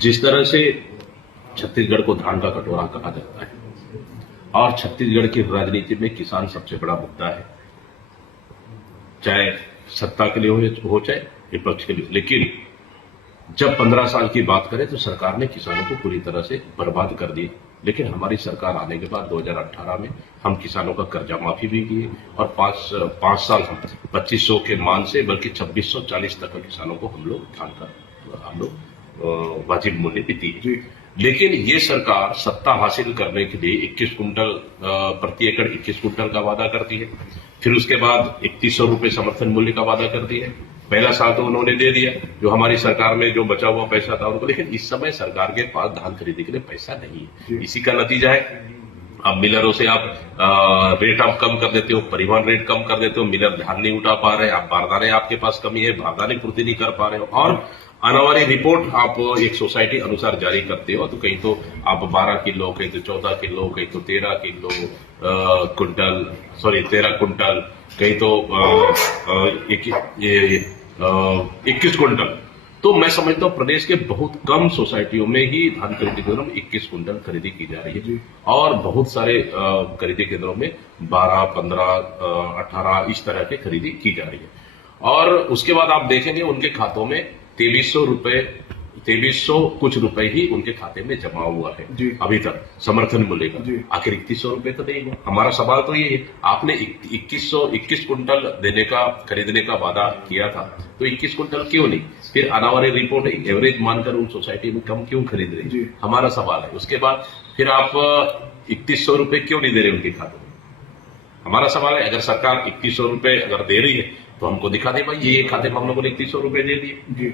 जिस तरह से छत्तीसगढ़ को धान का कटोरा कहा जाता है और छत्तीसगढ़ की राजनीति में किसान सबसे बड़ा मुद्दा है, चाहे सत्ता के लिए हो चाहे विपक्ष के लिए। लेकिन जब 15 साल की बात करें तो सरकार ने किसानों को पूरी तरह से बर्बाद कर दिया। लेकिन हमारी सरकार आने के बाद 2018 में हम किसानों का कर्जा माफी भी किए और पांच साल हम 2500 के मान से बल्कि 2640 तक किसानों को हम लोग धान का वाजिब मूल्य भी दिए। लेकिन ये सरकार सत्ता हासिल करने के लिए 21 कुंटल प्रति एकड़ 21 कुंटल का वादा करती है, फिर उसके बाद 3100 रुपये समर्थन मूल्य का वादा करती है। पहला साल तो उन्होंने दे दिया, जो हमारी सरकार में जो बचा हुआ पैसा था उनको, लेकिन इस समय सरकार के पास धान खरीदने के लिए पैसा नहीं है। इसी का नतीजा है अब मिलरों से आप रेट आप कम कर देते हो, परिवहन रेट कम कर देते हो, मिलर धान नहीं उठा पा रहे, आप बारदाने आपके पास कमी है, बारदाने पूर्ति नहीं कर पा रहे हो, और आनावारी रिपोर्ट आप एक सोसाइटी अनुसार जारी करते हो तो कहीं तो आप 12 किलो, कहीं तो 14 किलो, कहीं तो 13 किलो कुंटल, 13 कुंटल, कहीं तो 21 कुंटल। तो मैं समझता हूँ प्रदेश के बहुत कम सोसाइटियों में ही धान खरीदी केंद्रों में 21 कुंटल खरीदी की जा रही है और बहुत सारे खरीदी केंद्रों में 12, 15, 18 इस तरह की खरीदी की जा रही है। और उसके बाद आप देखेंगे उनके खातों में 2300 कुछ रुपए ही उनके खाते में जमा हुआ है अभी तक समर्थन मूल्य का। आखिर 3100 रुपए तो नहीं हुआ। हमारा सवाल तो ये है, आपने 21 कुंटल देने का खरीदने का वादा किया था तो 21 कुंटल क्यों नहीं? फिर आनावारी रिपोर्ट एवरेज मानकर उन सोसाइटी में कम क्यों खरीद रहे? हमारा सवाल है। उसके बाद फिर आप 3100 रुपए क्यों नहीं दे रहे उनके खाते में? हमारा सवाल है। अगर सरकार 2100 रुपए अगर दे रही है तो हमको दिखा दे भाई ये खाते में हम लोगों ने 3100 रुपए दे दिए।